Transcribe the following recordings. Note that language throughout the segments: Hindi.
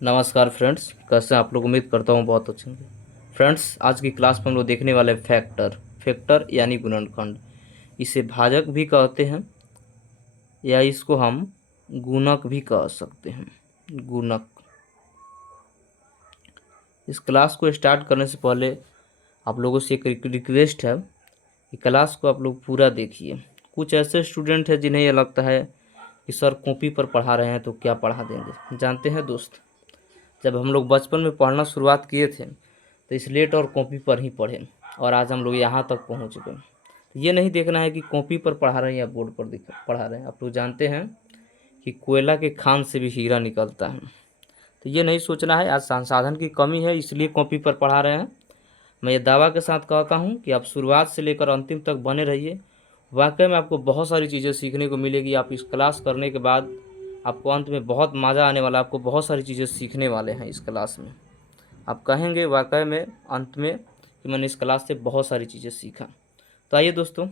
नमस्कार फ्रेंड्स, कैसे हैं आप लोग। उम्मीद करता हूँ बहुत अच्छे होंगे। फ्रेंड्स, आज की क्लास में हम लोग देखने वाले हैं फैक्टर। फैक्टर यानी गुणनखंड। इसे भाजक भी कहते हैं या इसको हम गुणक भी कह सकते हैं। गुणक। इस क्लास को स्टार्ट करने से पहले आप लोगों से एक रिक्वेस्ट है कि क्लास को आप लोग पूरा देखिए। कुछ ऐसे स्टूडेंट हैं जिन्हें यह लगता है कि सर कॉपी पर पढ़ा रहे हैं तो क्या पढ़ा देंगे। जानते हैं दोस्त, जब हम लोग बचपन में पढ़ना शुरुआत किए थे तो स्लेट और कॉपी पर ही पढ़े और आज हम लोग यहाँ तक पहुँच गए। तो ये नहीं देखना है कि कॉपी पर पढ़ा रहे हैं या बोर्ड पर पढ़ा रहे हैं। आप लोग जानते हैं कि कोयला के खान से भी हीरा निकलता है। तो ये नहीं सोचना है आज संसाधन की कमी है इसलिए कॉपी पर पढ़ा रहे हैं। मैं ये दावा के साथ कहता हूँ कि आप शुरुआत से लेकर अंतिम तक बने रहिए। वाकई में आपको बहुत सारी चीज़ें सीखने को मिलेगी। आप इस क्लास करने के बाद आपको अंत में बहुत मज़ा आने वाला है। आपको बहुत सारी चीज़ें सीखने वाले हैं इस क्लास में। आप कहेंगे वाकई में अंत में कि मैंने इस क्लास से बहुत सारी चीज़ें सीखा। तो आइए दोस्तों,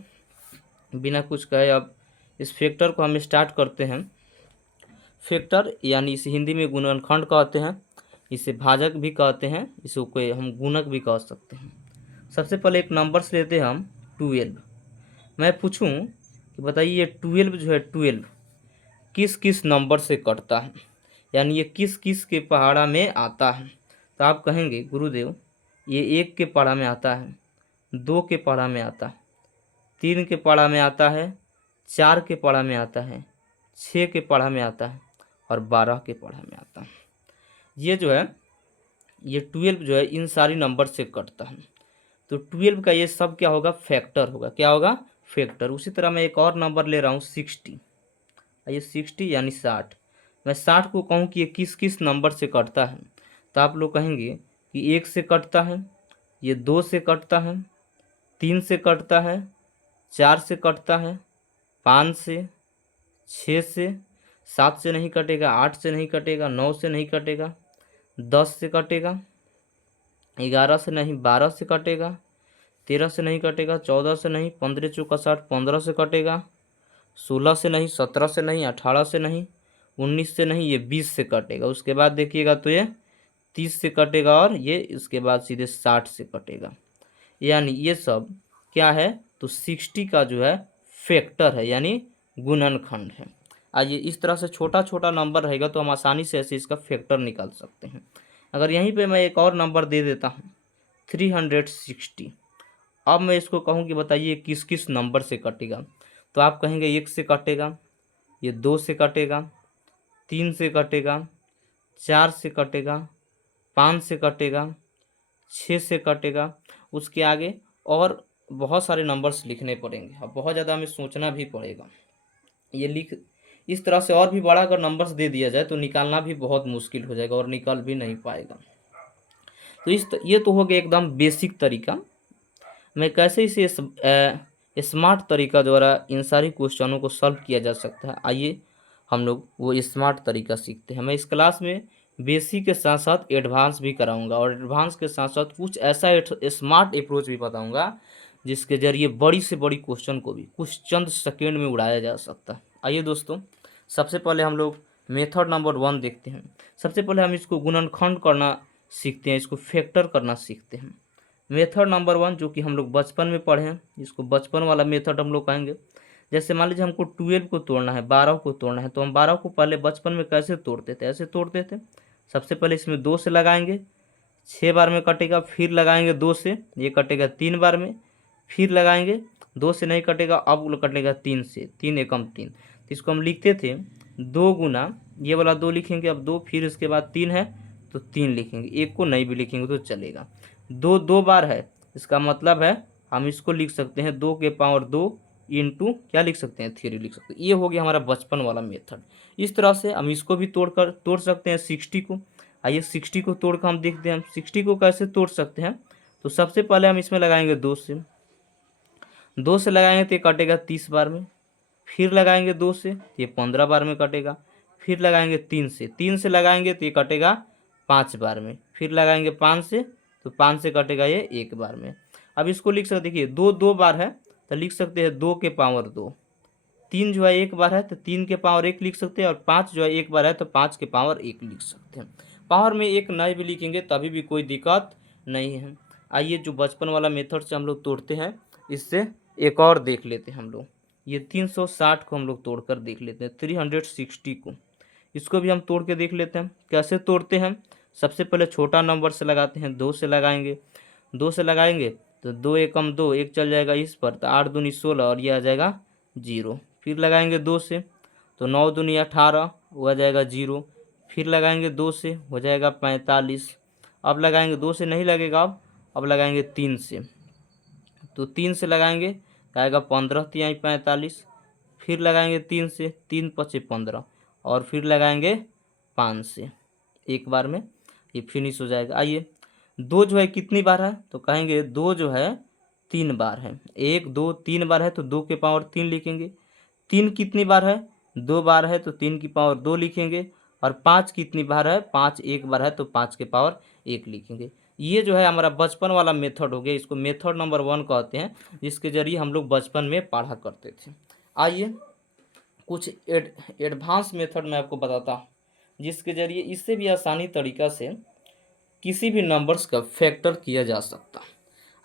बिना कुछ कहे अब इस फैक्टर को हम स्टार्ट करते हैं। फैक्टर यानी इसे हिंदी में गुणनखंड कहते हैं, इसे भाजक भी कहते हैं, इसे कोई हम गुणक भी कह सकते हैं। सबसे पहले एक नंबर से लेते हैं हम 12। मैं पूछूं कि बताइए ये 12 जो है 12 किस किस नंबर से कटता है, यानी ये किस किस के पहाड़ा में आता है। तो आप कहेंगे गुरुदेव ये 1 के पहाड़ा में आता है, 2 के पहाड़ा में आता है, 3 के पहाड़ा में आता है, 4 के पहाड़ा में आता है, 6 के पहाड़ा में आता है और 12 के पहाड़ा में आता है। ये जो है ये 12 जो है इन सारी नंबर से कटता है। तो 12 का ये सब क्या होगा, फैक्टर होगा। क्या होगा, फैक्टर। उसी तरह मैं एक और नंबर ले रहा हूँ 60। ये 60 यानी 60। मैं 60 को कहूँ कि ये किस किस नंबर से कटता है, तो आप लोग कहेंगे कि 1 से कटता है, ये 2 से कटता है, 3 से कटता है, 4 से कटता है, 5 से, 6 से, 7 से नहीं कटेगा, 8 से नहीं कटेगा, 9 से नहीं कटेगा, 10 से कटेगा, 11 से नहीं, 12 से कटेगा, 13 से नहीं कटेगा, 14 से नहीं, 15 चौका 60, 15 से कटेगा, 16 से नहीं, 17 से नहीं, 18 से नहीं, 19 से नहीं, ये 20 से कटेगा। उसके बाद देखिएगा तो ये 30 से कटेगा और ये इसके बाद सीधे 60 से कटेगा। यानी ये सब क्या है, तो 60 का जो है फैक्टर है, यानी गुणनखंड है। आज ये इस तरह से छोटा छोटा नंबर रहेगा तो हम आसानी से ऐसे इसका फैक्टर निकाल सकते हैं। अगर यहीं पे मैं एक और नंबर दे देता हूँ 360। अब मैं इसको कहूँ कि बताइए किस किस नंबर से कटेगा, तो आप कहेंगे 1 से कटेगा, ये 2 से कटेगा, 3 से कटेगा, 4 से कटेगा, 5 से कटेगा, 6 से कटेगा। उसके आगे और बहुत सारे नंबर्स लिखने पड़ेंगे, अब बहुत ज़्यादा हमें सोचना भी पड़ेगा। ये लिख इस तरह से और भी बड़ा अगर नंबर्स दे दिया जाए तो निकालना भी बहुत मुश्किल हो जाएगा और निकल भी नहीं पाएगा। तो ये तो हो गया एकदम बेसिक तरीका। मैं कैसे इसे स्मार्ट तरीका द्वारा इन सारी क्वेश्चनों को सॉल्व किया जा सकता है, आइए हम लोग वो स्मार्ट तरीका सीखते हैं। मैं इस क्लास में बेसिक के साथ साथ एडवांस भी कराऊंगा और एडवांस के साथ साथ कुछ ऐसा स्मार्ट अप्रोच भी बताऊंगा जिसके जरिए बड़ी से बड़ी क्वेश्चन को भी कुछ चंद सेकेंड में उड़ाया जा सकता है। आइए दोस्तों, सबसे पहले हम लोग मेथड नंबर 1 देखते हैं। सबसे पहले हम इसको गुणनखंड करना सीखते हैं, इसको फैक्टर करना सीखते हैं। मेथड नंबर 1 जो कि हम लोग बचपन में पढ़े हैं, इसको बचपन वाला मेथड हम लोग कहेंगे। जैसे मान लीजिए हमको 12 को तोड़ना है, 12 को तोड़ना है, तो हम 12 को पहले बचपन में कैसे तोड़ते थे, ऐसे तोड़ते थे। सबसे पहले इसमें 2 से लगाएंगे, 6 बार में कटेगा, फिर लगाएंगे 2 से, ये कटेगा 3 बार में, फिर लगाएंगे 2 से नहीं कटेगा, अब कटेगा 3 से, 3 एकम 3। तो इसको हम लिखते थे 2 गुना, ये वाला 2 लिखेंगे, अब 2, फिर इसके बाद 3 है तो 3 लिखेंगे, एक को नहीं भी लिखेंगे तो चलेगा। 2 2 बार है, इसका मतलब है हम इसको लिख सकते हैं 2 के पावर 2 इंटू क्या लिख सकते हैं, 3 लिख सकते हैं। ये हो गया हमारा बचपन वाला मेथड। इस तरह से हम इसको भी तोड़ सकते हैं 60 को। आइए 60 को तोड़ कर हम देखते हैं हम 60 को कैसे तोड़ सकते हैं। तो सबसे पहले हम इसमें लगाएंगे 2 से, 2 से लगाएंगे तो ये कटेगा 30 बार में, फिर लगाएंगे 2 से तो ये 15 बार में कटेगा, फिर लगाएंगे 3 से, 3 से लगाएंगे तो ये कटेगा 5 बार में, फिर लगाएंगे 5 से तो 5 से कटेगा ये 1 बार में। अब इसको लिख सकते, देखिए 2 2 बार है तो लिख सकते हैं 2 के पावर 2, 3 जो है एक बार है तो 3 के पावर 1 लिख सकते हैं, और 5 जो है एक बार है तो 5 के पावर 1 लिख सकते हैं। पावर में एक नहीं भी लिखेंगे तभी भी कोई दिक्कत नहीं है। आइए जो बचपन वाला मेथड से हम लोग तोड़ते हैं, इससे एक और देख लेते हैं हम लोग। ये 360 को हम लोग तोड़ कर देख लेते हैं, 360 को, इसको भी हम तोड़ के देख लेते हैं। कैसे तोड़ते हैं, सबसे पहले छोटा नंबर से लगाते हैं, 2 से लगाएंगे। 2 से लगाएंगे तो 2 एकम 2, एक चल जाएगा इस पर, तो 8 दूनी 16 और ये आ जाएगा 0। फिर लगाएंगे 2 से तो 9 दूनी 18, वो आ जाएगा 0। फिर लगाएंगे 2 से, हो जाएगा 45। अब लगाएंगे 2 से नहीं लगेगा, अब लगाएंगे 3 से, तो 3 से लगाएंगे तो आएगा 15 तिहाई 45। फिर लगाएंगे 3 से, 3 पचे 15, और फिर लगाएंगे 5 से, एक बार में ये फिनिश हो जाएगा। आइए 2 जो है कितनी बार है, तो कहेंगे 2 जो है 3 बार है। 1 2 3 बार है तो 2 के पावर 3 लिखेंगे। 3 कितनी बार है, 2 बार है तो 3 की पावर 2 लिखेंगे। और 5 कितनी बार है, 5 एक बार है तो 5 के पावर 1 लिखेंगे। ये जो है हमारा बचपन वाला मेथड हो गया, इसको मेथड नंबर 1 कहते हैं, जिसके जरिए हम लोग बचपन में पढ़ा करते थे। आइए कुछ एडवांस मेथड मैं आपको बताता हूँ, जिसके जरिए इससे भी आसानी तरीका से किसी भी नंबर्स का फैक्टर किया जा सकता है।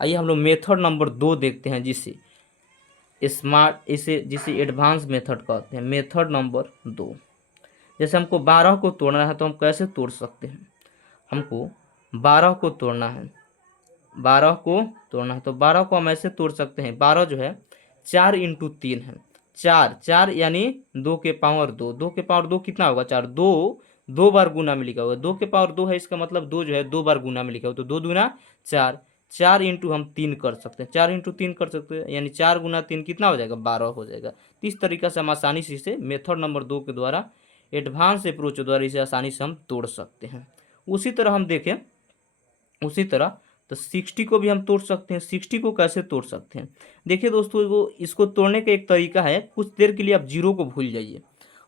आइए हम लोग मेथड नंबर 2 देखते हैं, जिसे एडवांस मेथड कहते हैं। मेथड नंबर 2, जैसे हमको 12 को तोड़ना है तो हम कैसे तोड़ सकते हैं। हमको 12 को तोड़ना है, 12 को हम ऐसे तोड़ सकते हैं। 12 जो है 4 इंटू 3 है, 4 यानी 2 के पावर 2, 2 के पावर 2 कितना होगा, 4, 2 बार गुना में लिखा हुआ है, 2 के पावर 2 है, इसका मतलब 2 जो है 2 बार गुना में लिखा हुआ, तो 2 दूना 4, 4 इंटू हम 3 कर सकते हैं, 4 इंटू 3 कर सकते हैं, यानी 4 गुना 3 कितना हो जाएगा, 12 हो जाएगा। तो इस तरीका से हम आसानी से इसे मेथड नंबर 2 के द्वारा, एडवांस अप्रोच द्वारा इसे आसानी से हम तोड़ सकते हैं। उसी तरह हम देखें, उसी तरह तो 60 को भी हम तोड़ सकते हैं। 60 को कैसे तोड़ सकते हैं, देखिए दोस्तों, इसको तोड़ने का एक तरीका है, कुछ देर के लिए आप 0 को भूल जाइए,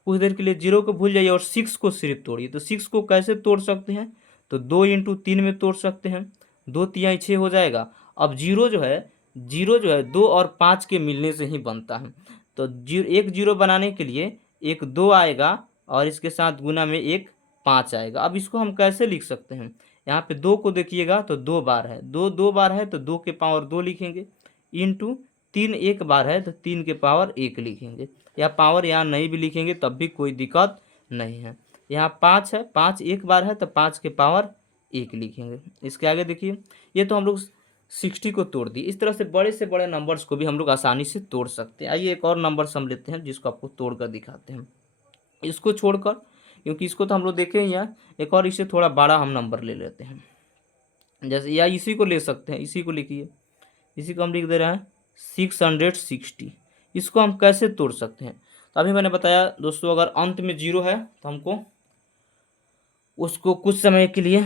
कुछ देर के लिए 0 को भूल जाइए और 6 को सिर्फ तोड़िए। तो 6 को कैसे तोड़ सकते हैं, तो 2 इंटू 3 में तोड़ सकते हैं, 2 तिहाई 6 हो जाएगा। अब 0 जो है 2 और 5 के मिलने से ही बनता है, तो एक 0 बनाने के लिए एक 2 आएगा और इसके साथ गुना में एक 5 आएगा। अब इसको हम कैसे लिख सकते हैं, यहाँ पे 2 को देखिएगा तो 2 बार है, 2 बार है तो 2 के पावर 2 लिखेंगे, इंटू 3 एक बार है तो 3 के पावर 1 लिखेंगे, या पावर यहाँ नहीं भी लिखेंगे तब भी कोई दिक्कत नहीं है। यहाँ 5 है, 5 एक बार है तो 5 के पावर 1 लिखेंगे। इसके आगे देखिए, ये तो हम लोग 60 को तोड़ दिए। इस तरह से बड़े नंबर्स को भी हम लोग आसानी से तोड़ सकते हैं। आइए एक और नंबर हम लेते हैं, जिसको आपको तोड़ कर दिखाते हैं। इसको छोड़कर, क्योंकि इसको तो हम लोग देखे ही हैं, एक और इससे थोड़ा बड़ा हम नंबर ले लेते हैं, जैसे या इसी को ले सकते हैं, इसी को लिखिए, इसी को हम लिख दे रहे हैं 660। इसको हम कैसे तोड़ सकते हैं, तो अभी मैंने बताया दोस्तों, अगर अंत में 0 है तो हमको उसको कुछ समय के लिए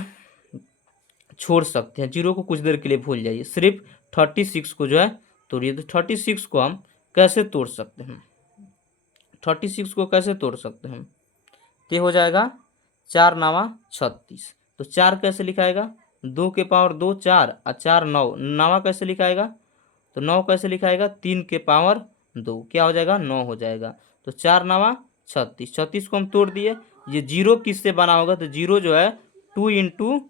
छोड़ सकते हैं, 0 को कुछ देर के लिए भूल जाइए, सिर्फ 36 को जो है तोड़िए। तो 36 को हम कैसे तोड़ सकते हैं, 36 को कैसे तोड़ सकते हैं, तो हो जाएगा 4 9 36। तो 4 कैसे लिखाएगा, 2 के पावर 2 4, और 4 9, 9 कैसे लिखाएगा, तो 9 कैसे लिखाएगा, 3 के पावर 2, क्या हो जाएगा, 9 हो जाएगा। तो 4 9 36, 36 को हम तोड़ दिए। ये 0 किससे बना होगा, तो 0 जो है 2 इंटू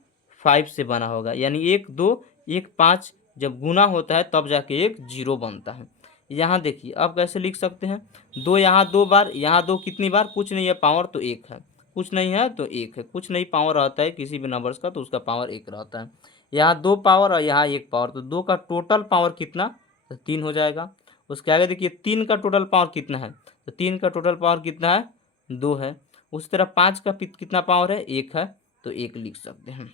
5 से बना होगा, यानी 1 2 1 5 जब गुना होता है तब जाके एक 0 बनता है। यहाँ देखिए अब कैसे लिख सकते हैं, 2 यहाँ 2 बार, यहाँ 2 कितनी बार, कुछ नहीं है, पावर तो 1 है, कुछ नहीं है तो 1 है, कुछ नहीं पावर रहता है किसी भी नंबर्स का तो उसका पावर 1 रहता है। यहाँ 2 पावर और यहाँ 1 पावर, तो 2 का टोटल पावर कितना, तो 3 हो जाएगा। उसके आगे देखिए 3 का टोटल पावर कितना है, तो 3 का टोटल पावर कितना है, 2 है। उसी तरह 5 का कितना पावर है, 1 है, तो 1 लिख सकते हैं।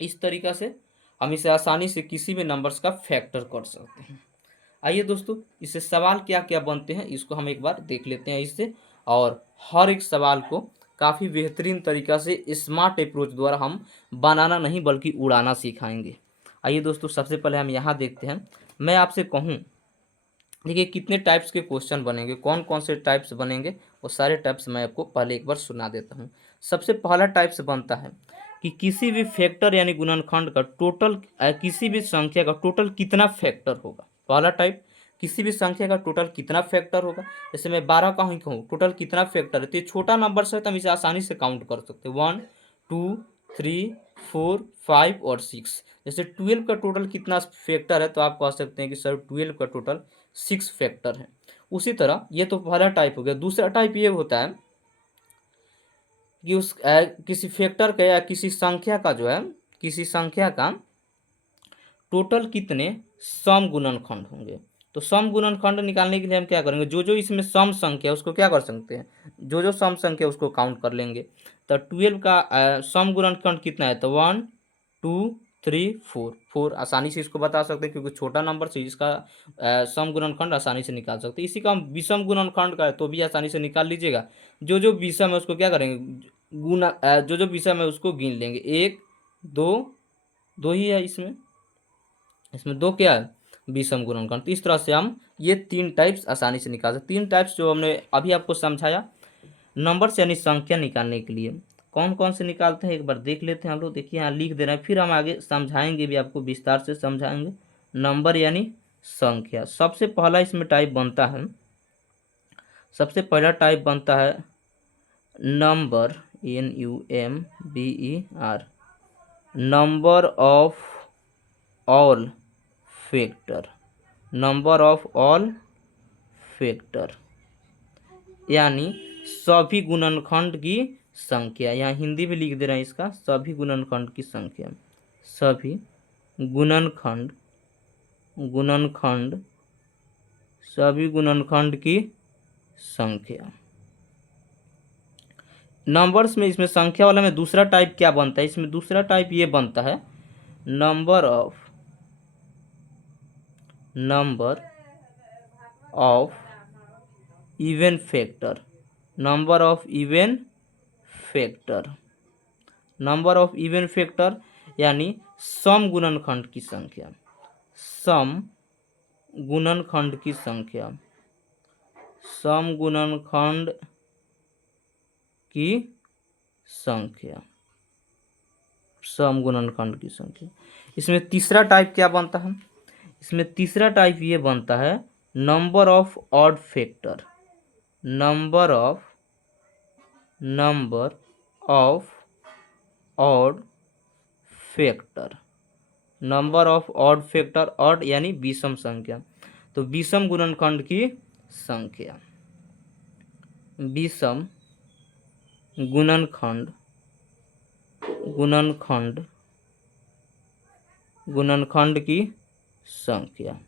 इस तरीका से हम इसे आसानी से किसी भी नंबर्स का फैक्टर कर सकते हैं। आइए दोस्तों, इससे सवाल क्या क्या बनते हैं इसको हम एक बार देख लेते हैं इससे, और हर एक सवाल को काफ़ी बेहतरीन तरीक़ा से स्मार्ट अप्रोच द्वारा हम बनाना नहीं बल्कि उड़ाना सिखाएंगे। आइए दोस्तों, सबसे पहले हम यहाँ देखते हैं। मैं आपसे कहूँ, देखिए कितने टाइप्स के क्वेश्चन बनेंगे, कौन कौन से टाइप्स बनेंगे, वो सारे टाइप्स मैं आपको पहले एक बार सुना देता हूँ। सबसे पहला टाइप्स बनता है कि किसी भी फैक्टर यानी गुणनखंड का टोटल, किसी भी संख्या का टोटल कितना फैक्टर होगा। पहला टाइप, किसी भी संख्या का टोटल कितना फैक्टर होगा। जैसे मैं 12 का ही कहूँ टोटल कितना फैक्टर है, तो ये छोटा नंबर से तो हम इसे आसानी से काउंट कर सकते हैं, 1 2 3 4 5 और 6। जैसे 12 का टोटल कितना फैक्टर है, तो आप कह सकते हैं कि सर 12 का टोटल 6 फैक्टर है। उसी तरह ये तो पहला टाइप हो गया। दूसरा टाइप ये होता है कि किसी फैक्टर का या किसी संख्या का जो है, किसी संख्या का टोटल कितने सम गुणनखंड होंगे। तो सम गुणनखंड निकालने के लिए हम क्या करेंगे, जो जो इसमें सम संख्या है उसको क्या कर सकते हैं, जो जो सम संख्या है उसको काउंट कर लेंगे। तो 12 का सम गुणनखंड कितना है, तो 1 2 3 4 4 आसानी से इसको बता सकते हैं, क्योंकि छोटा नंबर से इसका सम गुणनखंड आसानी से निकाल सकते हैं। इसी का हम विषम गुणनखंड का है तो भी आसानी से निकाल लीजिएगा। जो जो विषम है उसको क्या करेंगे, जो जो विषम है उसको गिन लेंगे, 1 2 2 ही है इसमें, इसमें 2 क्या है, विषम गुणनखंड। तो इस तरह से हम ये 3 टाइप्स आसानी से निकाल सकते। 3 टाइप्स जो हमने अभी आपको समझाया नंबर से यानी संख्या निकालने के लिए, कौन कौन से निकालते हैं एक बार देख लेते हैं हम लोग। देखिए यहाँ लिख दे रहे हैं, फिर हम आगे समझाएंगे भी, आपको विस्तार से समझाएंगे। नंबर यानी संख्या, सबसे पहला इसमें टाइप बनता है, सबसे पहला टाइप बनता है number, NUMBER, number of all factor, number of all factor यानी सभी गुणनखंड की संख्या। यहाँ हिंदी में लिख दे रहे हैं इसका, सभी गुणनखंड की संख्या, सभी गुणनखंड, गुणनखंड, सभी गुणनखंड की संख्या। नंबर्स में इसमें संख्या वाला में दूसरा टाइप क्या बनता है, इसमें दूसरा टाइप ये बनता है number of even factor, number of even factor, number of even factor यानी सम गुणनखंड की संख्या, सम गुणनखंड की संख्या, सम गुणनखंड की संख्या, सम गुणनखंड की संख्या। इसमें तीसरा टाइप क्या बनता है, इसमें तीसरा टाइप ये बनता है number of odd factor, number of odd factor, number of odd factor, odd यानी विषम संख्या, तो विषम गुणनखंड की संख्या, विषम गुणनखंड, गुणनखंड, गुणनखंड की संख्या।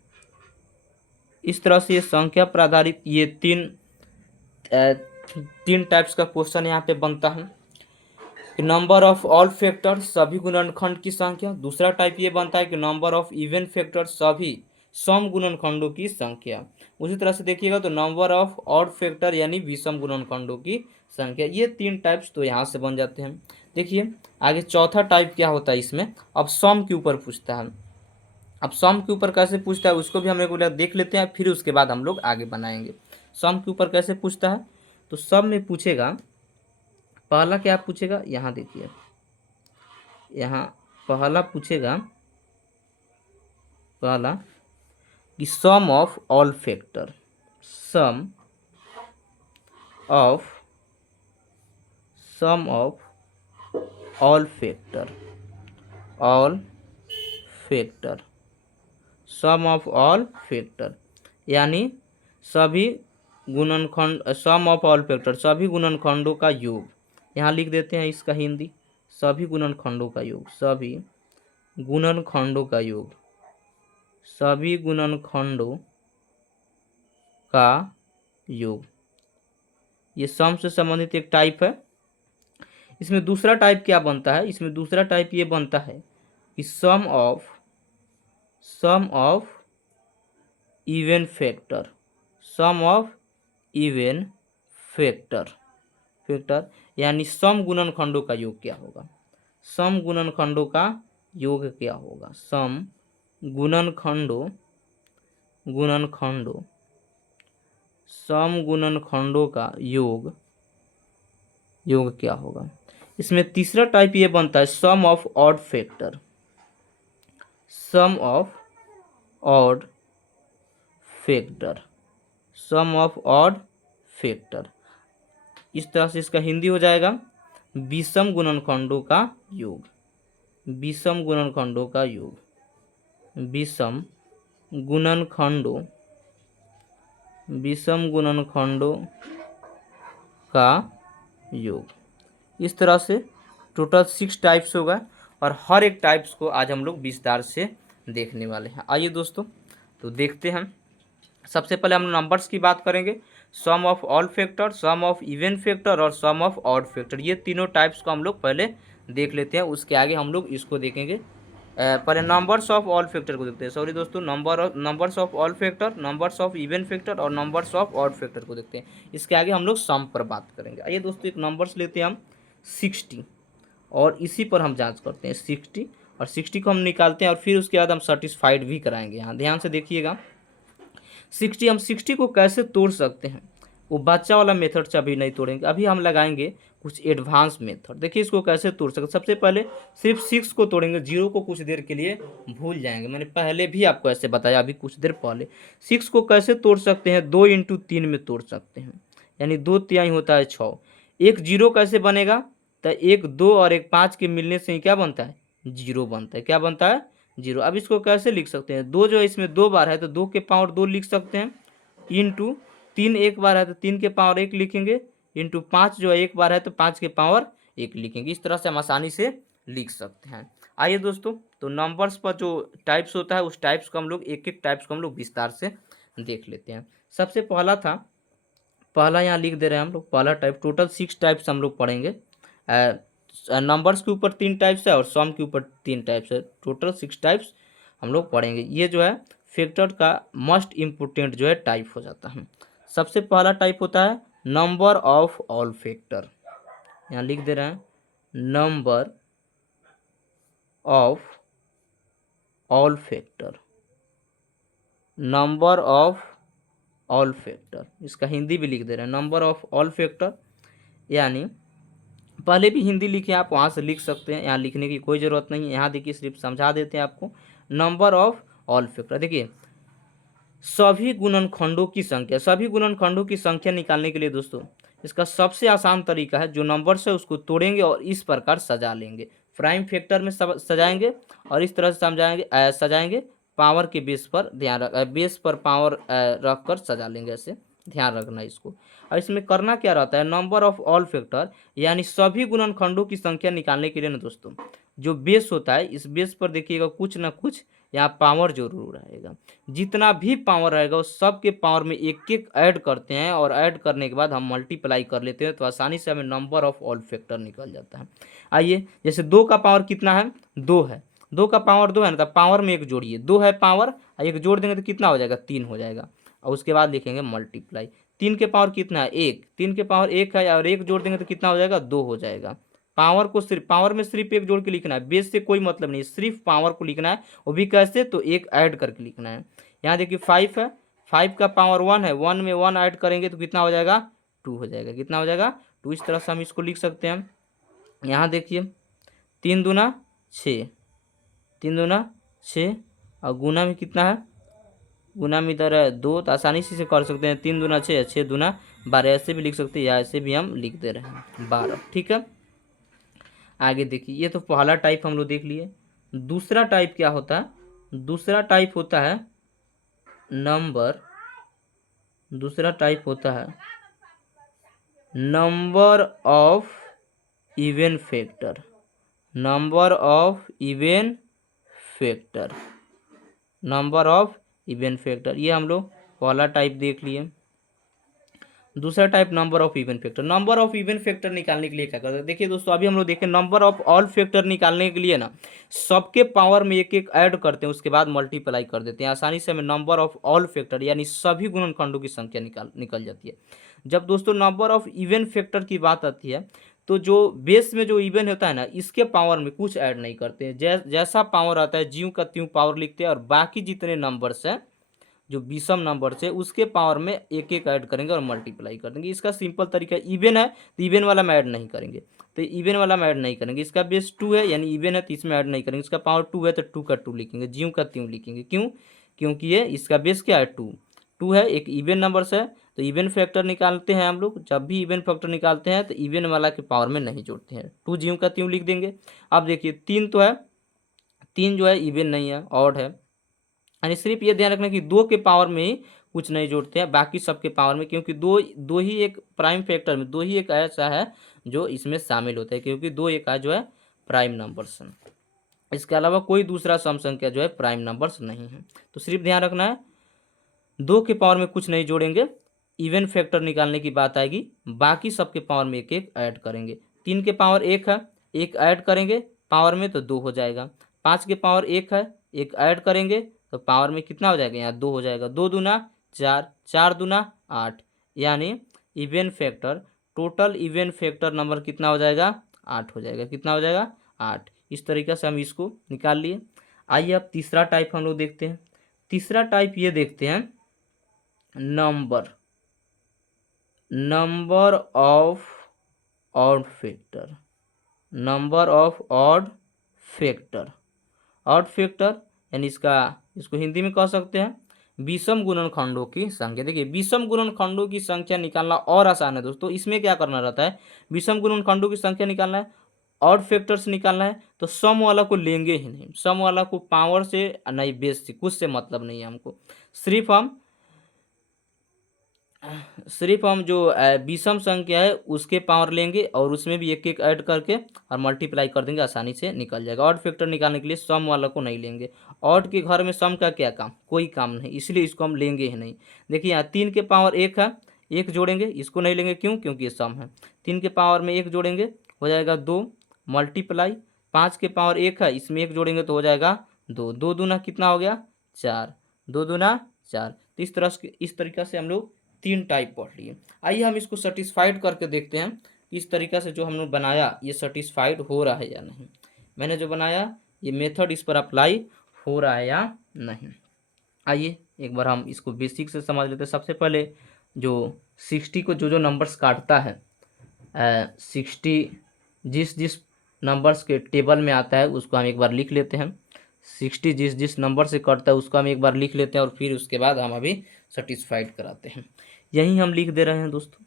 इस तरह से ये संख्या पर आधारित ये तीन टाइप्स का क्वेश्चन यहाँ पे बनता है। नंबर ऑफ ऑल फैक्टर सभी गुणनखंड की संख्या, दूसरा टाइप ये बनता है कि नंबर ऑफ इवन फैक्टर सभी सम गुणनखंडों की संख्या। उसी तरह से देखिएगा तो नंबर ऑफ ऑड फैक्टर यानी विषम गुणनखंडों की संख्या। ये 3 टाइप्स तो यहाँ से बन जाते हैं। देखिए आगे चौथा टाइप क्या होता है इसमें, अब सम के ऊपर पूछता है। अब सम के ऊपर कैसे पूछता है उसको भी हम एक बार देख लेते हैं, फिर उसके बाद हम लोग आगे बनाएंगे। सम के ऊपर कैसे पूछता है, तो सम में पूछेगा, पहला क्या पूछेगा, यहाँ देखिए, यहाँ पहला पूछेगा, पहला कि sum of all factor, sum of all factor, all factor, sum of all factor यानी सभी गुणनखंड, सम ऑफ ऑल फैक्टर सभी गुणनखंडों का योग। यहाँ लिख देते हैं इसका हिंदी, सभी गुणनखंडों का योग, सभी गुणनखंडों का योग, सभी गुणनखंडों का योग। ये सम से संबंधित एक टाइप है। इसमें दूसरा टाइप क्या बनता है, इसमें दूसरा टाइप ये बनता है कि sum of even factor, sum of even factor यानी सम गुणनखंडों का योग क्या होगा, सम गुणनखंडों का योग क्या होगा, सम गुणनखंडों सम गुणनखंडों का योग क्या होगा। इसमें तीसरा टाइप ये बनता है sum of odd factor, sum of odd factor, sum of odd factor. इस तरह से इसका हिंदी हो जाएगा विषम गुणनखंडों का योग, विषम गुणनखंडों का योग, विषम गुणनखंडों, विषम गुणनखंडों का योग। इस तरह से टोटल 6 टाइप्स होगा और हर एक टाइप्स को आज हम लोग विस्तार से देखने वाले हैं। आइए दोस्तों तो देखते हैं। सबसे पहले हम नंबर्स की बात करेंगे, sum of all factor, sum of even factor और सम ऑफ ऑड फैक्टर। ये तीनों टाइप्स को हम लोग पहले देख लेते हैं, उसके आगे हम लोग इसको देखेंगे। पहले नंबर्स ऑफ ऑल फैक्टर को देखते हैं। सॉरी दोस्तों, numbers of all factor, numbers of even factor और नंबर्स ऑफ ऑड फैक्टर को देखते हैं। इसके आगे हम लोग सम पर बात करेंगे। आइए दोस्तों एक नंबर्स लेते हैं हम 60 और इसी पर हम जांच करते हैं 60 और 60 को हम निकालते हैं और फिर उसके बाद हम सेटिस्फाइड भी कराएंगे। यहाँ ध्यान से देखिएगा 60, हम 60 को कैसे तोड़ सकते हैं, वो बच्चा वाला मेथड से अभी नहीं तोड़ेंगे, अभी हम लगाएंगे कुछ एडवांस मेथड। देखिए इसको कैसे तोड़ सकते, सबसे पहले सिर्फ 6 को तोड़ेंगे, 0 को कुछ देर के लिए भूल जाएंगे। मैंने पहले भी आपको ऐसे बताया अभी कुछ देर पहले। 6 को कैसे तोड़ सकते हैं, 2 × 3 में तोड़ सकते हैं, यानी 2 तिहाई होता है 6। एक 0 कैसे बनेगा, तो 1 2 और 1 5 के मिलने से ही क्या बनता है, 0 बनता है। क्या बनता है, 0। अब इसको कैसे लिख सकते हैं, 2 जो है इसमें 2 बार है तो 2 के पावर 2 लिख सकते हैं, इंटू 3 एक बार है तो 3 के पावर 1 लिखेंगे, इंटू 5 जो है एक बार है तो 5 के पावर 1 लिखेंगे। इस तरह से हम आसानी से लिख सकते हैं। आइए दोस्तों तो नंबर्स पर जो टाइप्स होता है उस टाइप्स को हम लोग एक एक टाइप्स को हम लोग विस्तार से देख लेते हैं। सबसे पहला था, पहला यहाँ लिख दे रहे हैं हम लोग, पहला टाइप, टोटल 6 टाइप्स हम लोग पढ़ेंगे। नंबर्स के ऊपर 3 टाइप्स है और सम के ऊपर 3 टाइप्स है, टोटल 6 टाइप्स हम लोग पढ़ेंगे। ये जो है फैक्टर का मोस्ट इम्पोर्टेंट जो है टाइप हो जाता है। सबसे पहला टाइप होता है नंबर ऑफ ऑल फैक्टर। यहाँ लिख दे रहे हैं number of all factor, number of all factor, इसका हिंदी भी लिख दे रहे हैं नंबर ऑफ ऑल फैक्टर। यानी पहले भी हिंदी लिखे, आप वहाँ से लिख सकते हैं, यहाँ लिखने की कोई ज़रूरत नहीं है। यहाँ देखिए सिर्फ समझा देते हैं आपको। नंबर ऑफ ऑल फैक्टर, देखिए सभी गुणनखंडों की संख्या, सभी गुणनखंडों की संख्या निकालने के लिए दोस्तों इसका सबसे आसान तरीका है, जो नंबर्स है उसको तोड़ेंगे और इस प्रकार सजा लेंगे। प्राइम फैक्टर में सजाएंगे और इस तरह से समझाएंगे, सजाएंगे पावर के बेस पर, ध्यान रख, बेस पर पावर रख कर सजा लेंगे, ऐसे ध्यान रखना इसको। और इसमें करना क्या रहता है, नंबर ऑफ ऑल फैक्टर यानी सभी गुणनखंडों की संख्या निकालने के लिए ना दोस्तों, जो बेस होता है इस बेस पर देखिएगा कुछ ना कुछ यहाँ पावर जरूर रहेगा। जितना भी पावर रहेगा उस सब के पावर में एक एक ऐड करते हैं और ऐड करने के बाद हम मल्टीप्लाई कर लेते हैं, तो आसानी से हमें नंबर ऑफ ऑल फैक्टर निकल जाता है। आइए जैसे 2 का पावर कितना है, 2 है, 2 का पावर 2 है ना, तो पावर में एक जोड़िए, 2 है पावर, एक जोड़ देंगे तो कितना हो जाएगा, 3 हो जाएगा। और उसके बाद लिखेंगे मल्टीप्लाई। 3 के पावर कितना है, 1, 3 के पावर 1 है और 1 जोड़ देंगे तो कितना हो जाएगा, 2 हो जाएगा। पावर को सिर्फ, पावर में सिर्फ एक जोड़ के लिखना है, बेस से कोई मतलब नहीं, सिर्फ पावर को लिखना है, वो भी कैसे, तो एक ऐड करके लिखना है। यहाँ देखिए 5 है, 5 का पावर 1 है, 1 में 1 ऐड करेंगे तो कितना हो जाएगा, 2 हो जाएगा। कितना हो जाएगा, 2। इस तरह से हम इसको लिख सकते हैं। यहाँ देखिए 3 दूना 6, 3 दूना 6 और गुना में कितना है, गुना में इधर है 2, तो आसानी से कर सकते हैं, 3 दूना 6, 6 दूना 12, ऐसे भी लिख सकते हैं या ऐसे भी हम लिख दे रहे हैं 12। ठीक है, आगे देखिए ये तो पहला टाइप हम लोग देख लिए। दूसरा टाइप क्या होता है, दूसरा टाइप होता है नंबर, दूसरा टाइप होता है number of even factor, number of even factor, number of even factor. ये हम लोग पहला टाइप देख लिए। दूसरा type number of even factor, number of even factor निकालने के लिए क्या करते हैं, देखिए दोस्तों अभी हम लोग देखें नंबर ऑफ ऑल फैक्टर निकालने के लिए ना सबके पावर में एक एक ऐड करते हैं, उसके बाद मल्टीप्लाई कर देते हैं, आसानी से हमें नंबर ऑफ ऑल फैक्टर यानी सभी गुणनखंडों की संख्या निकल जाती है। जब दोस्तों नंबर ऑफ इवन फैक्टर की बात आती है तो जो बेस में जो इवन होता है ना इसके पावर में कुछ ऐड नहीं करते हैं, जैसा पावर आता है ज्यों का त्यों पावर लिखते हैं और बाकी जितने नंबर्स हैं जो विषम नंबर से उसके पावर में एक एक ऐड करेंगे और मल्टीप्लाई कर देंगे। इसका सिंपल तरीका, इवन है तो इवन वाला में ऐड नहीं करेंगे, तो इवन वाला में ऐड नहीं करेंगे। इसका बेस 2 है यानी इवन है तो इसमें ऐड नहीं करेंगे, इसका पावर 2 है तो 2 का 2 लिखेंगे, ज्यों का त्यों लिखेंगे। क्यों, क्योंकि ये इसका बेस क्या है 2, 2 है, एक इवन नंबर्स है, तो इवन फैक्टर निकालते हैं हम लोग। जब भी इवन फैक्टर निकालते हैं तो इवन वाला के पावर में नहीं जोड़ते हैं, 2 ज्यों का त्यों लिख देंगे। अब देखिए 3 तो है, 3 जो है इवन नहीं है, ऑड है, यानी सिर्फ ये ध्यान रखना कि 2 के पावर में ही कुछ नहीं जोड़ते हैं, बाकी सबके पावर में, क्योंकि दो ही एक प्राइम फैक्टर में, 2 ही एक ऐसा है जो इसमें शामिल होता है, क्योंकि 2 एक जो है प्राइम नंबर्स हैं। इसके अलावा कोई दूसरा सम संख्या जो है प्राइम नंबर्स नहीं है। तो सिर्फ ध्यान रखना है 2 के पावर में कुछ नहीं जोड़ेंगे, इवन फैक्टर निकालने की बात आएगी, बाकी सबके पावर में एक एक ऐड करेंगे। 3 के पावर 1 है, एक ऐड करेंगे पावर में तो 2 हो जाएगा। 5 के पावर 1 है, एक ऐड करेंगे तो पावर में कितना हो जाएगा, यहाँ 2 हो जाएगा। 2 दूना 4, 4 दूना 8, यानी even factor, total even factor number कितना हो जाएगा, 8 हो जाएगा। कितना हो जाएगा, 8। इस तरीके से हम इसको निकाल लिए। आइए अब तीसरा टाइप हम लोग देखते हैं। तीसरा टाइप ये देखते हैं, number of odd factor, number of odd factor. Odd factor यानी इसको हिंदी में कह सकते हैं विषम गुणनखंडों की संख्या। देखिए विषम गुणनखंडों की संख्या निकालना और आसान है दोस्तों। इसमें क्या करना रहता है, विषम गुणनखंडों की संख्या निकालना है, ऑड फैक्टर्स निकालना है, तो सम वाला को लेंगे ही नहीं, सम वाला को पावर से नहीं, बेस से, कुछ से मतलब नहीं है हमको। सिर्फ हम जो विषम संख्या है उसके पावर लेंगे और उसमें भी एक एक ऐड करके और मल्टीप्लाई कर देंगे, आसानी से निकल जाएगा। ऑड फैक्टर निकालने के लिए सम वाला को नहीं लेंगे। ऑड के घर में सम का क्या काम, कोई काम नहीं, इसलिए इसको हम लेंगे ही नहीं। देखिए यहाँ 3 के पावर 1 है, एक जोड़ेंगे, इसको नहीं लेंगे, क्यों, क्योंकि ये सम है। 3 के पावर में 1 जोड़ेंगे हो जाएगा 2, मल्टीप्लाई 5 के पावर 1 है, इसमें 1 जोड़ेंगे तो हो जाएगा 2, 2 दूना कितना हो गया, 4, 2 दूना 4। तो इस तरीक़े से हम लोग 3 टाइप पढ़ लिए। आइए हम इसको सेटिस्फाइड करके देखते हैं कि इस तरीक़ा से जो हमने बनाया ये सेटिस्फाइड हो रहा है या नहीं। मैंने जो बनाया ये मेथड इस पर अप्लाई हो रहा है या नहीं। आइए एक बार हम इसको बेसिक से समझ लेते हैं। सबसे पहले जो 60 को जो नंबर्स काटता है, 60 जिस नंबर्स के टेबल में आता है उसको हम एक बार लिख लेते हैं। 60 जिस नंबर से कटता है उसको हम एक बार लिख लेते हैं और फिर उसके बाद हम अभी सेटिस्फाइड कराते हैं। यही हम लिख दे रहे हैं दोस्तों।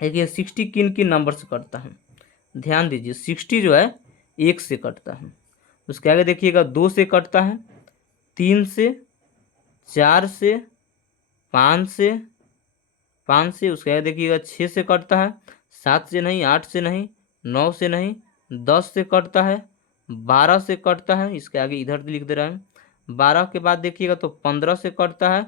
देखिए 60 किन किन नंबर से कटता है, ध्यान दीजिए। 60 जो है 1 से कटता है, उसके आगे देखिएगा 2 से कटता है, 3 से, 4 से, 5 से, उसके आगे देखिएगा 6 से कटता है, 7 से नहीं, 8 से नहीं, 9 से नहीं, 10 से कटता है, 12 से कटता है, इसके आगे इधर लिख दे रहे हैं। 12 के बाद देखिएगा तो 15 से कटता है,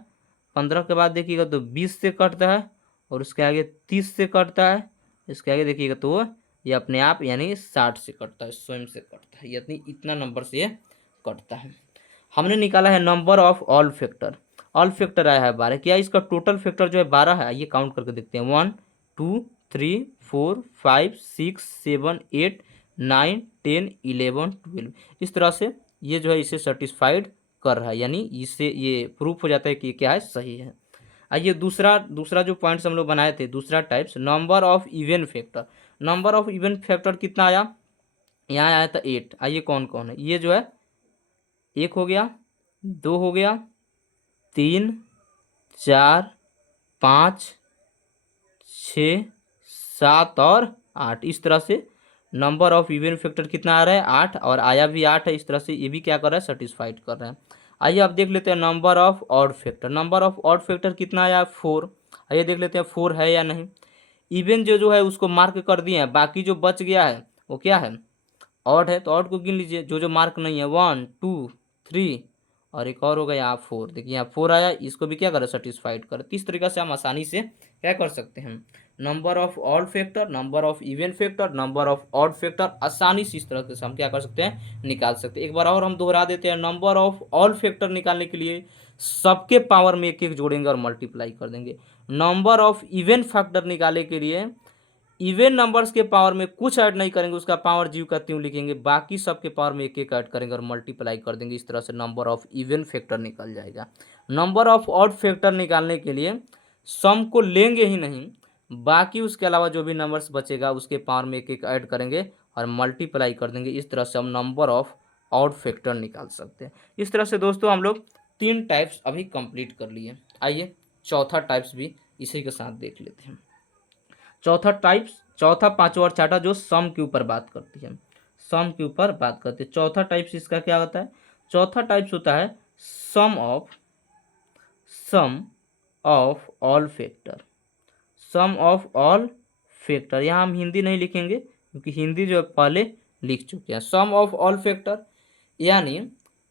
15 के बाद देखिएगा तो 20 से कटता है और उसके आगे 30 से कटता है, इसके आगे देखिएगा तो ये अपने आप यानी 60 से कटता है, स्वयं से कटता है, यानी इतना नंबर से ये कटता है। हमने निकाला है number of all factor. All factor आया है 12, क्या इसका टोटल फैक्टर जो है 12 है। आइए काउंट करके देखते हैं। 1 2 3 4 5 6 7 8 9 10 11 12। इस तरह से ये जो है इसे सेटिस्फाइड कर रहा है, यानी इससे ये प्रूफ हो जाता है कि ये क्या है, सही है। आइए दूसरा जो पॉइंट्स हम लोग बनाए थे, दूसरा types, number of even factor. Number of even factor कितना आया, यहाँ आया था 8। आइए कौन कौन है, ये जो है 1 हो गया, 2 हो गया, 3 4 5 6 7 और 8। इस तरह से नंबर ऑफ इवन फैक्टर कितना आ रहा है, 8, और आया भी 8 है। इस तरह से ये भी क्या कर रहा है, सेटिस्फाइड कर रहा है। आइए अब देख लेते हैं number of odd factor. Number of odd factor कितना आया, 4। आइए देख लेते हैं 4 है या नहीं। इवन जो है उसको मार्क कर दिए हैं, बाकी जो बच गया है वो क्या है, ऑड है, तो ऑड को गिन लीजिए। जो मार्क नहीं है 1 2 3 और एक और होगा यहाँ 4। देखिए यहाँ 4 आया, इसको भी क्या करें, सेटिस्फाइड करें। इस तरीके से हम आसानी से क्या कर सकते हैं, number of odd factor, number of even factor, number of odd factor आसानी से इस तरह से हम क्या कर सकते हैं, निकाल सकते हैं। एक बार और हम दोहरा देते हैं। नंबर ऑफ ऑल फैक्टर निकालने के लिए सबके पावर में एक एक जोड़ेंगे और मल्टीप्लाई कर देंगे। नंबर ऑफ इवन फैक्टर निकालने के लिए इवन नंबर्स के पावर में कुछ ऐड नहीं करेंगे, उसका पावर जीव का त्यों लिखेंगे, बाकी सबके पावर में एक एक ऐड करेंगे और मल्टीप्लाई कर देंगे। इस तरह से नंबर ऑफ इवन फैक्टर निकल जाएगा। नंबर ऑफ ऑड फैक्टर निकालने के लिए सम को लेंगे ही नहीं, बाकी उसके अलावा जो भी नंबर्स बचेगा उसके पावर में एक एक ऐड करेंगे और मल्टीप्लाई कर देंगे। इस तरह से हम नंबर ऑफ ऑड फैक्टर निकाल सकते हैं। इस तरह से दोस्तों हम लोग 3 टाइप्स अभी कंप्लीट कर लिए। आइए चौथा टाइप्स भी इसी के साथ देख लेते हैं। चौथा पांचवा और छठा जो सम के ऊपर बात करती है, सम के ऊपर बात करती है। चौथा टाइप्स इसका क्या होता है? चौथा टाइप्स होता है sum of all factor. Sum of all factor, यहाँ हम हिंदी नहीं लिखेंगे क्योंकि हिंदी जो है पहले लिख चुके हैं। सम ऑफ ऑल फैक्टर यानी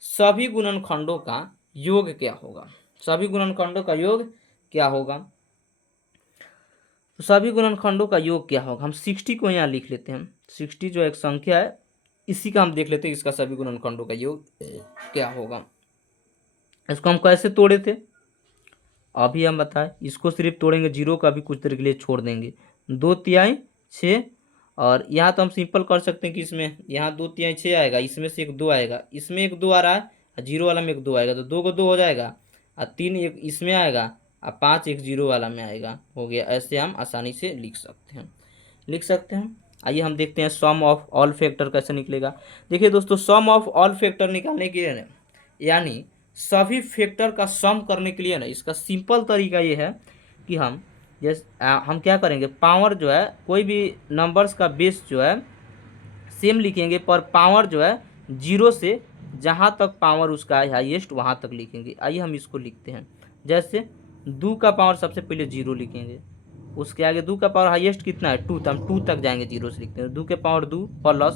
सभी गुणनखंडों का योग क्या होगा, सभी गुणनखंडों का योग क्या होगा। तो सभी गुणनखंडों का योग क्या होगा, हम 60 को यहाँ लिख लेते हैं। 60 जो एक संख्या है, इसी का हम देख लेते हैं इसका सभी गुणनखंडों का योग क्या होगा। इसको हम कैसे तोड़े थे अभी हम बताएं। इसको सिर्फ तोड़ेंगे, जीरो का भी कुछ देर के लिए छोड़ देंगे। 2/3 6, और यहाँ तो हम सिंपल कर सकते हैं कि इसमें यहाँ 2/3 6 आएगा, इसमें से एक 2 आएगा, इसमें एक 2 आ रहा है और जीरो वाला में एक 2 आएगा, तो 2 को 2 हो जाएगा, और 3 एक इसमें आएगा, और 5 एक जीरो वाला में आएगा, हो गया। ऐसे हम आसानी से लिख सकते हैं। आइए हम देखते हैं सम ऑफ ऑल फैक्टर कैसे निकलेगा। देखिए दोस्तों, सम ऑफ ऑल फैक्टर निकालने के लिए यानी सभी फैक्टर का सम करने के लिए ना, इसका सिंपल तरीका ये है कि हम हम क्या करेंगे, पावर जो है कोई भी नंबर्स का बेस जो है सेम लिखेंगे, पर पावर जो है जीरो से जहाँ तक पावर उसका है हाईएस्ट वहाँ तक लिखेंगे। आइए हम इसको लिखते हैं। जैसे 2 का पावर सबसे पहले जीरो लिखेंगे, उसके आगे 2 का पावर हाईएस्ट कितना है 2, तो हम 2 तक जाएंगे, जीरो से लिखते हैं। 2 के पावर 2 प्लस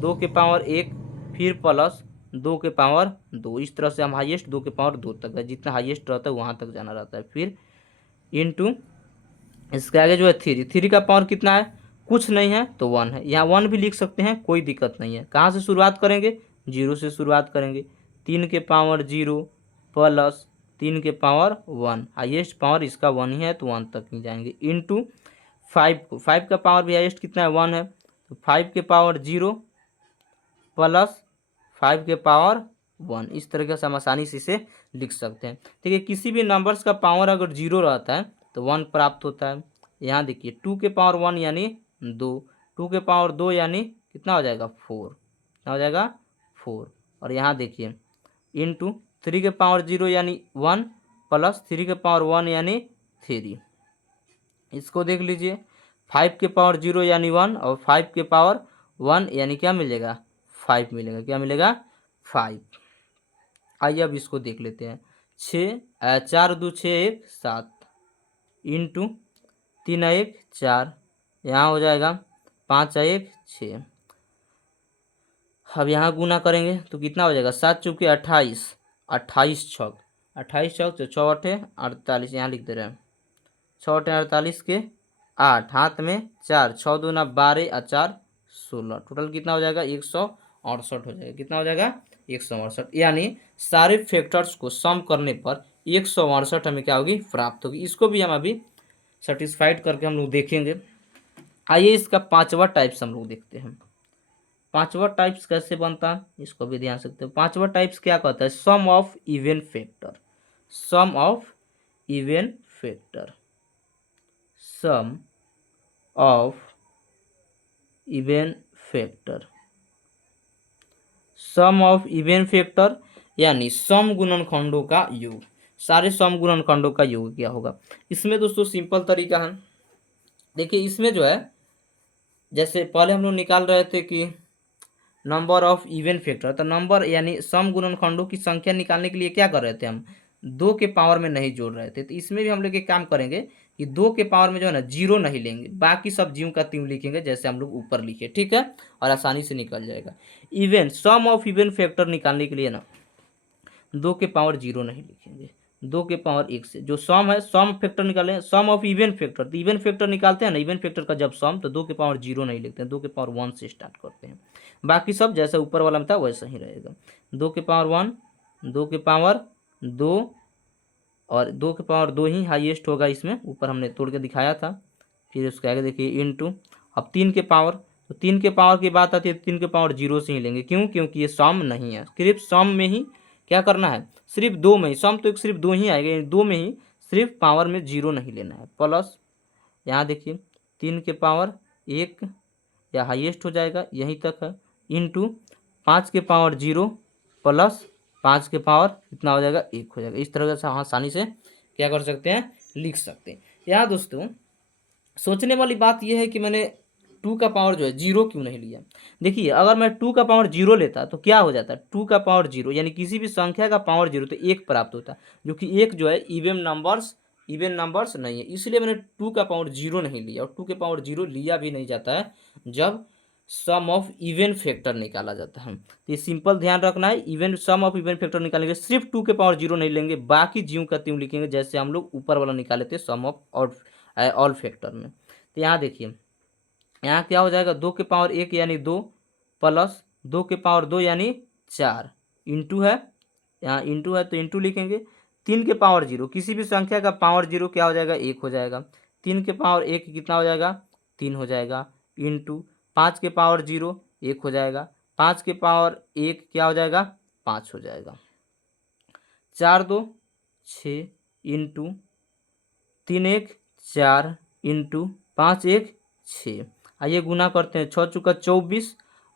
2 के पावर 1 फिर प्लस 2 के पावर 2, इस तरह से हम हाईएस्ट 2 के पावर 2 तक है, जितना हाईएस्ट रहता है वहाँ तक जाना रहता है। फिर इनटू इसके आगे जो है 3 का पावर कितना है, कुछ नहीं है तो 1 है, यहाँ 1 भी लिख सकते हैं, कोई दिक्कत नहीं है। कहाँ से शुरुआत करेंगे, जीरो से शुरुआत करेंगे। 3 के पावर 0 प्लस 3 के पावर 1, हाईएस्ट पावर इसका 1 ही है तो 1 तक ही जाएंगे। इनटू 5 का पावर भी हाईएस्ट कितना है 1 है, तो 5 के पावर 0 प्लस 5 के पावर 1, इस तरीके से हम आसानी से इसे लिख सकते हैं। ठीक है, किसी भी नंबर्स का पावर अगर 0 रहता है तो 1 प्राप्त होता है। यहाँ देखिए 2 के पावर 1 यानी 2, 2 के पावर 2 यानी कितना हो जाएगा 4, कितना हो जाएगा 4। और यहाँ देखिए इनटू 3 के पावर 0 यानी 1 प्लस 3 के पावर 1 यानी 3। इसको देख लीजिए, 5 के पावर 0 यानी 1 और 5 के पावर 1 यानी क्या मिलेगा 5 मिलेगा, क्या मिलेगा 5। आइए अब इसको देख लेते हैं। 4 2 6 1 7 इंटू 3 1 4, यहाँ हो जाएगा 5 1 6। अब यहाँ गुना करेंगे तो कितना हो जाएगा 7 चौके 28, 28 छक 28 छक तो 6 8 48, यहाँ लिख दे रहे हैं 6 8 48 के 8, हाथ में 4, 6 दूना 12 और 4 16, टोटल कितना हो जाएगा 168 हो जाएगा। कितना हो जाएगा 168, यानी सारे फैक्टर्स को सम करने पर 168 हमें क्या होगी प्राप्त होगी। इसको भी हम अभी सेटिस्फाइड करके हम लोग देखेंगे। आइए इसका पांचवा टाइप्स हम लोग देखते हैं। पांचवा टाइप्स कैसे बनता है इसको भी ध्यान सकते हैं। पांचवा टाइप्स क्या कहता है, sum of even factor. Sum of even factor, sum of even factor, sum of even factor यानी सम गुणनखंडों का योग। सारे सम गुणनखंडों का योग क्या होगा। इसमें दोस्तों सिंपल तरीका है। देखिए इसमें जो है, जैसे पहले हम लोग निकाल रहे थे कि नंबर ऑफ इवन फैक्टर, तो नंबर यानी सम गुणनखंडों की संख्या निकालने के लिए क्या कर रहे थे, हम 2 के पावर में नहीं जोड़ रहे थे। तो इसमें भी हम लोग एक काम करेंगे कि 2 के पावर में जो है ना 0 नहीं लेंगे, बाकी सब ज्यों का त्यों लिखेंगे जैसे हम लोग ऊपर लिखे, ठीक है, और आसानी से निकल जाएगा। Even sum of even factor निकालने के लिए ना 2 के पावर 0 नहीं लिखेंगे, 2 के पावर 1 से जो सम है, सम फैक्टर निकालें, सम ऑफ इवन फैक्टर, तो इवन फैक्टर निकालते हैं ना, इवन फैक्टर का जब सम, तो 2 के पावर 0 नहीं लिखते हैं, 2 के पावर 1 से स्टार्ट करते हैं। बाकी सब जैसा ऊपर वाला में था वैसा ही रहेगा। 2 के पावर 1, 2 के पावर 2, और 2 के पावर 2 ही हाईएस्ट होगा, इसमें ऊपर हमने तोड़ के दिखाया था। फिर उसके आगे देखिए इनटू, अब 3 के पावर, तो 3 के पावर की बात आती है 3 के पावर 0 से ही लेंगे, क्यों, क्योंकि ये सम नहीं है। सिर्फ सम में ही क्या करना है, सिर्फ 2 में ही, सम तो एक सिर्फ 2 ही आएगा, 2 में ही सिर्फ पावर में 0 नहीं लेना है। प्लस यहाँ देखिए 3 के पावर 1 या हाईएस्ट हो जाएगा, यहीं तक है, इनटू 5 के पावर 0 प्लस 5 के पावर कितना हो जाएगा 1 हो जाएगा। इस तरह से हम आसानी से क्या कर सकते हैं, लिख सकते हैं। यहाँ दोस्तों सोचने वाली बात यह है कि मैंने 2 का पावर जो है 0 क्यों नहीं लिया। देखिए अगर मैं 2 का पावर 0 लेता तो क्या हो जाता, 2 का पावर 0 यानी किसी भी संख्या का पावर 0 तो 1 प्राप्त होता, जो कि 1 जो है इवन नंबर्स नहीं है, इसलिए मैंने 2 का पावर 0 नहीं लिया। और 2 के पावर 0 लिया भी नहीं जाता है जब सम ऑफ इवन फैक्टर निकाला जाता है। तो ये सिंपल ध्यान रखना है, even sum of even factor निकालेंगे सिर्फ 2 के पावर 0 नहीं लेंगे, बाकी ज्यों का त्यों लिखेंगे जैसे हम लोग ऊपर वाला निकाले थे सम ऑफ ऑल फैक्टर में। तो यहाँ देखिए यहाँ क्या हो जाएगा, 2 के पावर 1 यानी 2 प्लस 2 के पावर 2 यानी 4 इंटू है, यहाँ इंटू है तो इंटू लिखेंगे। 3 के पावर 0 किसी भी संख्या का पावर 0 क्या हो जाएगा, 1 हो जाएगा। 3 के पावर 1 कितना हो जाएगा, 3 हो जाएगा इंटू 5 के पावर 0 1 हो जाएगा। 5 के पावर 1 क्या हो जाएगा, 5 हो जाएगा। 4 2 6 इंटू 3 1 4 इंटू 5 1 6। आइए गुना करते हैं, 6 चौका 24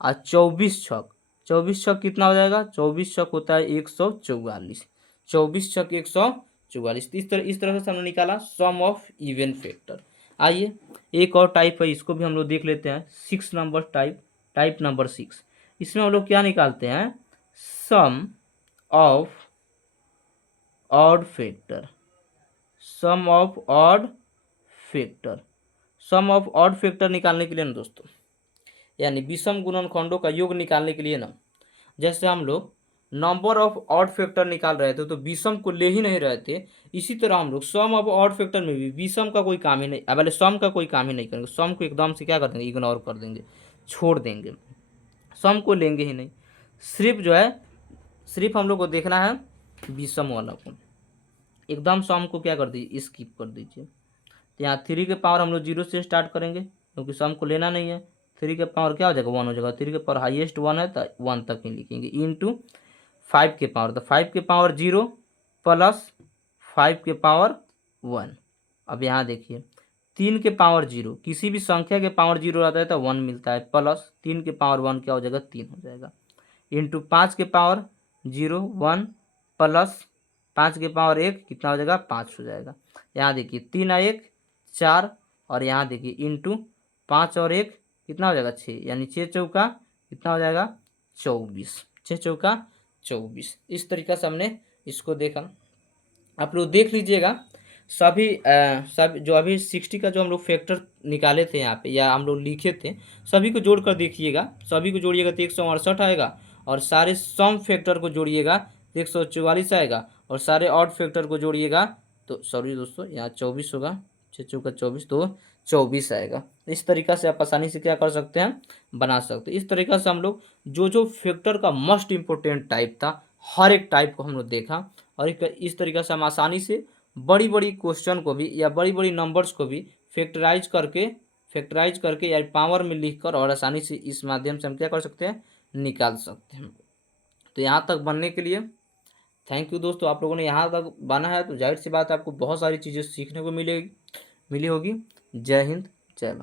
और 24 छक, 24 छक कितना हो जाएगा, 24 छक होता है 144, 24 छक 144। इस तरह से हमने निकाला सम ऑफ इवन फैक्टर। आइए एक और टाइप है, इसको भी हम लोग देख लेते हैं। 6 नंबर टाइप नंबर 6। इसमें हम लोग क्या निकालते हैं, sum of odd factor, sum of odd factor. Sum of odd factor निकालने के लिए ना दोस्तों, यानी विषम गुणनखंडों का योग निकालने के लिए ना, जैसे हम लोग नंबर ऑफ ऑड फैक्टर निकाल रहे थे तो विषम को ले ही नहीं रहे थे, इसी तरह हम लोग सम ऑफ ऑड फैक्टर में भी विषम का कोई काम ही नहीं, पहले सम का कोई काम ही नहीं करेंगे, सम को एकदम से क्या कर देंगे, इग्नोर कर देंगे, छोड़ देंगे, सम को लेंगे ही नहीं। सिर्फ जो है सिर्फ हम लोग को देखना है विषम वाला को, एकदम सम को क्या कर दीजिए, स्किप कर दीजिए। तो यहाँ 3 के पावर हम लोग 0 से स्टार्ट करेंगे क्योंकि सम को लेना नहीं है। 3 के पावर क्या हो जाएगा, 1 हो जाएगा। 3 के पावर हाईएस्ट 1 है तो 1 तक ही लिखेंगे इंटू 5 के पावर, तो 5 के पावर 0 प्लस 5 के पावर 1। अब यहाँ देखिए 3 के पावर 0 किसी भी संख्या के पावर 0 रहता है तो 1 मिलता है, प्लस 3 के पावर 1 क्या हो जाएगा, 3 हो जाएगा इंटू 5 के पावर 0 1 प्लस 5 के पावर 1 कितना हो जाएगा, 5 हो जाएगा। यहाँ देखिए 3 और 1 4, और यहाँ देखिए इंटू 5 और 1 कितना हो जाएगा, 6, यानी 6 चौका कितना हो जाएगा, 24, 6 चौका 24। इस तरीक़ा से हमने इसको देखा। आप लोग देख लीजिएगा सब जो अभी 60 का जो हम लोग फैक्टर निकाले थे यहाँ पे या हम लोग लिखे थे, सभी को जोड़ कर देखिएगा, सभी को जोड़िएगा तो 168 आएगा, और सारे सम फैक्टर को जोड़िएगा तो 144 आएगा, और सारे ऑड फैक्टर को जोड़िएगा तो सॉरी दोस्तों यहाँ 24 होगा, 6 चौका 24 तो 24 आएगा। इस तरीक़ा से आप आसानी से क्या कर सकते हैं, बना सकते हैं। इस तरीक़ा से हम लोग जो फैक्टर का मोस्ट इम्पोर्टेंट टाइप था हर एक टाइप को हम लोग देखा, और इस तरीक़ा से हम आसानी से बड़ी बड़ी क्वेश्चन को भी या बड़ी बड़ी नंबर्स को भी फैक्टराइज करके या पावर में लिखकर और आसानी से इस माध्यम से हम क्या कर सकते हैं, निकाल सकते हैं। तो यहाँ तक बनने के लिए थैंक यू दोस्तों। आप लोगों ने यहाँ तक बना है तो जाहिर सी बात है आपको बहुत सारी चीज़ें सीखने को मिली होगी। जय हिंद, जय भारत।